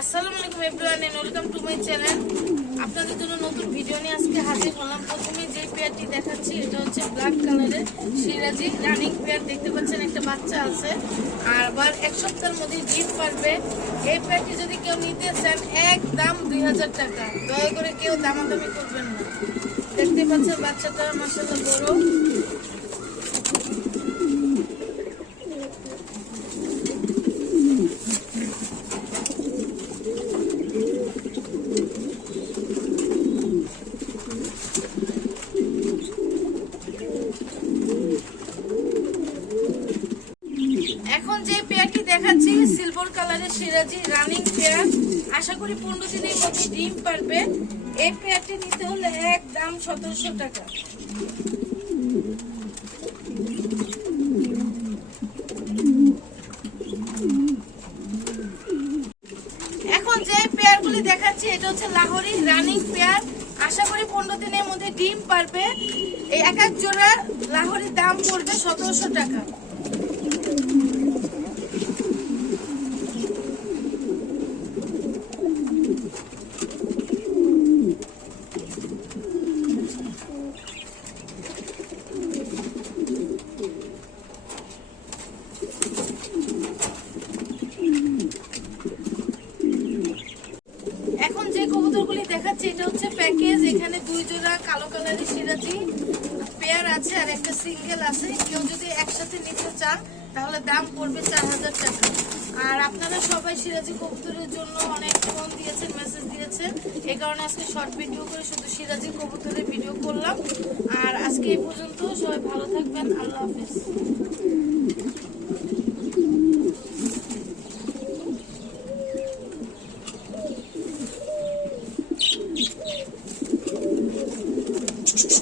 আসসালামু আলাইকুম everyone and welcome to my channel আপনাদের জন্য নতুন ভিডিও নিয়ে আজকে হাজির হলাম। প্রথমে যে পেয়ারটি দেখাচ্ছি, এটা হচ্ছে ব্ল্যাক কালারের সিরাজি। রানিং পেয়ার, দেখতে পাচ্ছেন একটা বাচ্চা আছে। আর আবার এক সপ্তাহের মধ্যে ডিম পারবে। এই পেয়ারটি যদি কেউ নিতে চান এক দাম দুই হাজার টাকা। দয়া করে কেউ দামাদামি করবেন না। দেখতে পাচ্ছেন বাচ্চাটা মাসাল্লাহ বড় এখন যে পেয়ারটি দেখাচ্ছি সিলভার কালারের সিরাজি রানিং পেয়ার আশা করি পনেরো দিনের মধ্যে ডিম পারবে। এই পেয়ারটি নিতে হলে এক দাম সতেরোশো টাকা। এখন যে পেয়ারগুলি দেখাচ্ছি, এটা হচ্ছে লাহোরি রানিং পেয়ার আশা করি পনেরো দিনের মধ্যে ডিম পারবে। এই এক এক জোড়া লাহোরির দাম পড়বে সতেরোশো টাকা এখন যে কবুতরগুলি দেখাচ্ছে, এটা হচ্ছে প্যাকেজ এখানে দুই জোড়া কালো কালারের সিরাজি পেয়ার আছে আর একটা সিঙ্গেল আছে। কেউ যদি একসাথে নিতে চান, তাহলে দাম পড়বে চার হাজার টাকা। আর আপনারা সবাই সিরাজি কবুতরের জন্য অনেক ফোন দিয়েছেন মেসেজ দিয়েছেন। এই কারণে আজকে শর্ট ভিডিও করে শুধু সিরাজি কবুতরের ভিডিও করলাম। আর আজকে এই পর্যন্ত সবাই ভালো থাকবেন, আল্লাহ হাফিজ।